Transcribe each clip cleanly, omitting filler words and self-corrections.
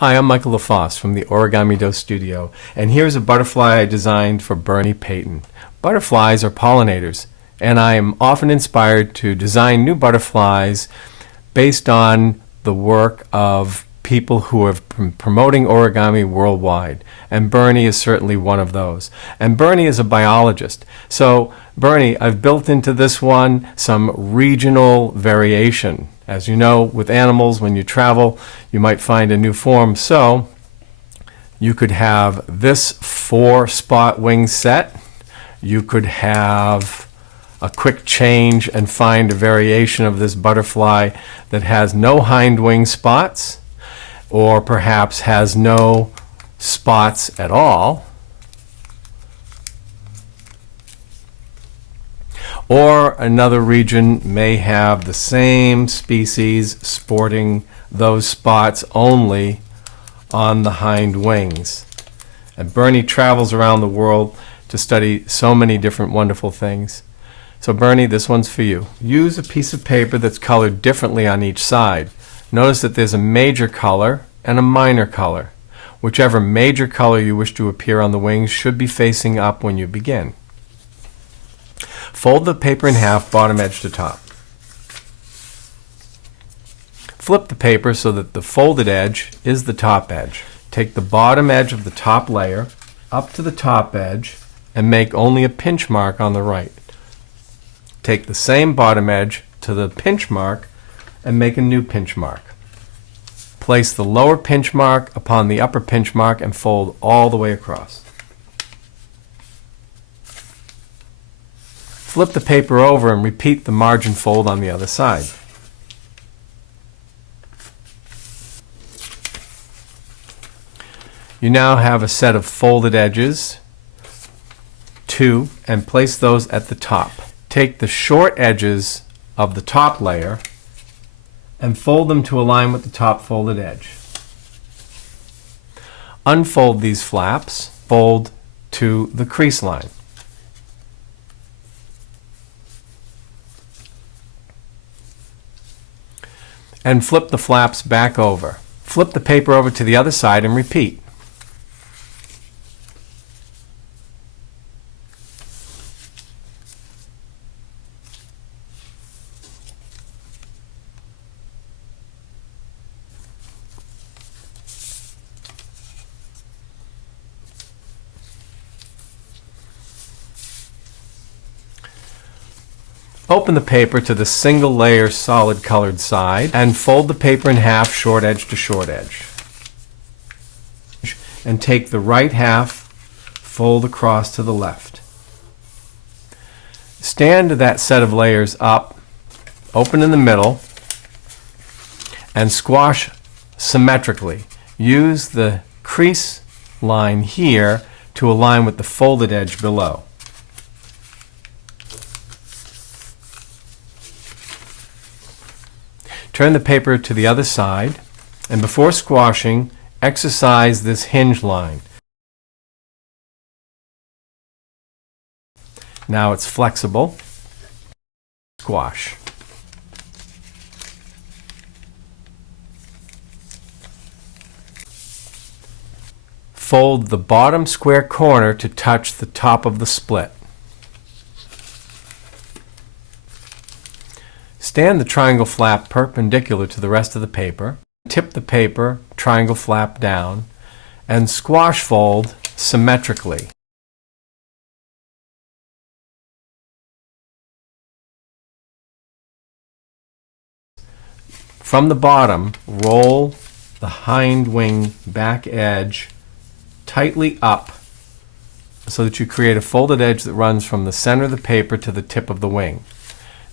Hi, I'm Michael LaFosse from the Origami Do Studio, and here's a butterfly I designed for Bernie Peyton. Butterflies are pollinators, and I am often inspired to design new butterflies based on the work of people who have been promoting origami worldwide, and Bernie is certainly one of those. And Bernie is a biologist, so Bernie, I've built into this one some regional variation. As you know, with animals, when you travel, you might find a new form. So you could have this 4-spot wing set. You could have a quick change and find a variation of this butterfly that has no hind wing spots, or perhaps has no spots at all. Or another region may have the same species sporting those spots only on the hind wings. And Bernie travels around the world to study so many different wonderful things. So Bernie, this one's for you. Use a piece of paper that's colored differently on each side. Notice that there's a major color and a minor color. Whichever major color you wish to appear on the wings should be facing up when you begin. Fold the paper in half, bottom edge to top. Flip the paper so that the folded edge is the top edge. Take the bottom edge of the top layer up to the top edge and make only a pinch mark on the right. Take the same bottom edge to the pinch mark and make a new pinch mark. Place the lower pinch mark upon the upper pinch mark and fold all the way across. Flip the paper over and repeat the margin fold on the other side. You now have a set of folded edges, 2, and place those at the top. Take the short edges of the top layer and fold them to align with the top folded edge. Unfold these flaps, fold to the crease line. And flip the flaps back over. Flip the paper over to the other side and repeat. Open the paper to the single layer solid colored side and fold the paper in half, short edge to short edge. And take the right half, fold across to the left. Stand that set of layers up, open in the middle, and squash symmetrically. Use the crease line here to align with the folded edge below. Turn the paper to the other side, and before squashing, exercise this hinge line. Now it's flexible. Squash. Fold the bottom square corner to touch the top of the split. Stand the triangle flap perpendicular to the rest of the paper, tip the paper triangle flap down, and squash fold symmetrically. From the bottom, roll the hind wing back edge tightly up so that you create a folded edge that runs from the center of the paper to the tip of the wing.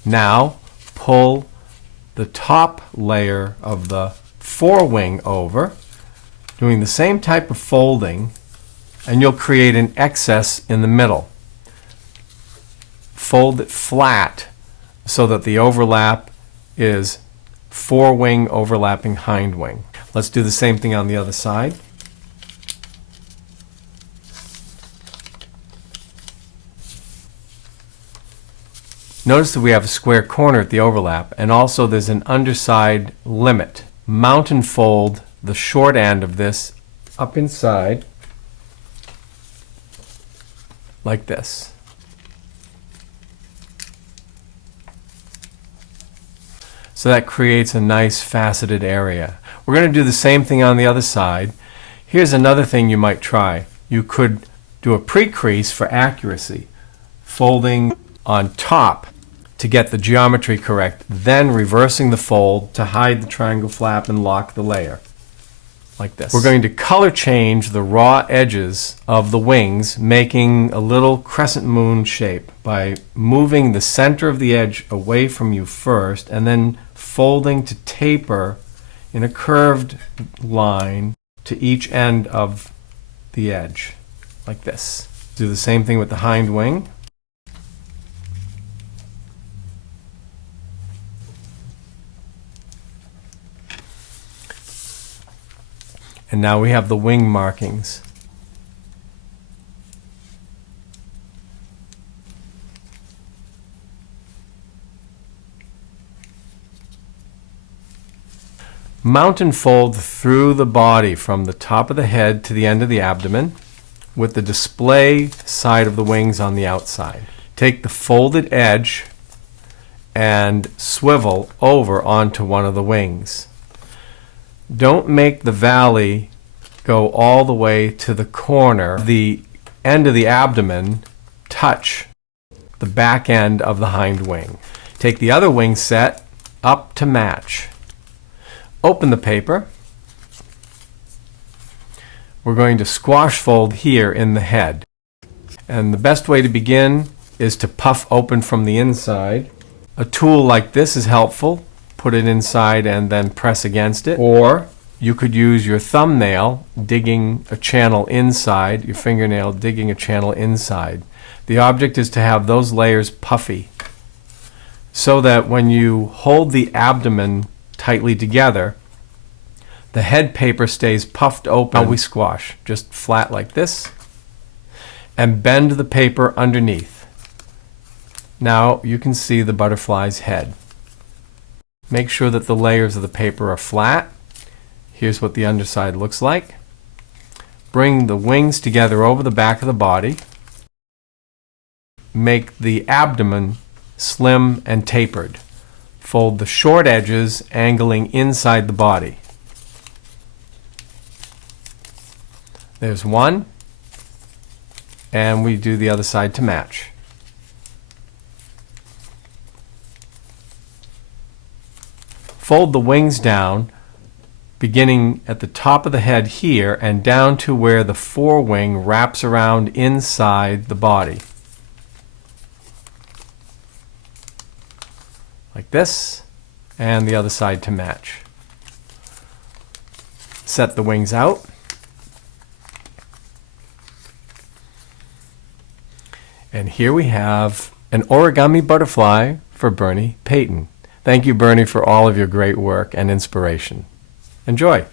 Now, pull the top layer of the forewing over, doing the same type of folding, and you'll create an excess in the middle. Fold it flat so that the overlap is forewing overlapping hind wing. Let's do the same thing on the other side. Notice that we have a square corner at the overlap, and also there's an underside limit. Mountain fold the short end of this up inside like this. So that creates a nice faceted area. We're going to do the same thing on the other side. Here's another thing you might try. You could do a pre-crease for accuracy, folding on top to get the geometry correct, then reversing the fold to hide the triangle flap and lock the layer, like this. We're going to color change the raw edges of the wings, making a little crescent moon shape by moving the center of the edge away from you first and then folding to taper in a curved line to each end of the edge, like this. Do the same thing with the hind wing. And now we have the wing markings. Mount and fold through the body from the top of the head to the end of the abdomen, with the display side of the wings on the outside. Take the folded edge and swivel over onto one of the wings. Don't make the valley go all the way to the corner. The end of the abdomen touch the back end of the hind wing. Take the other wing set up to match. Open the paper. We're going to squash fold here in the head. And the best way to begin is to puff open from the inside. A tool like this is helpful. Put it inside and then press against it. Or you could use your thumbnail digging a channel inside, your fingernail digging a channel inside. The object is to have those layers puffy so that when you hold the abdomen tightly together, the head paper stays puffed open. Now we squash, just flat like this, and bend the paper underneath. Now you can see the butterfly's head. Make sure that the layers of the paper are flat. Here's what the underside looks like. Bring the wings together over the back of the body. Make the abdomen slim and tapered. Fold the short edges, angling inside the body. There's one, and we do the other side to match. Fold the wings down, beginning at the top of the head here and down to where the forewing wraps around inside the body. Like this, and the other side to match. Set the wings out. And here we have an origami butterfly for Bernie Peyton. Thank you, Bernie, for all of your great work and inspiration. Enjoy.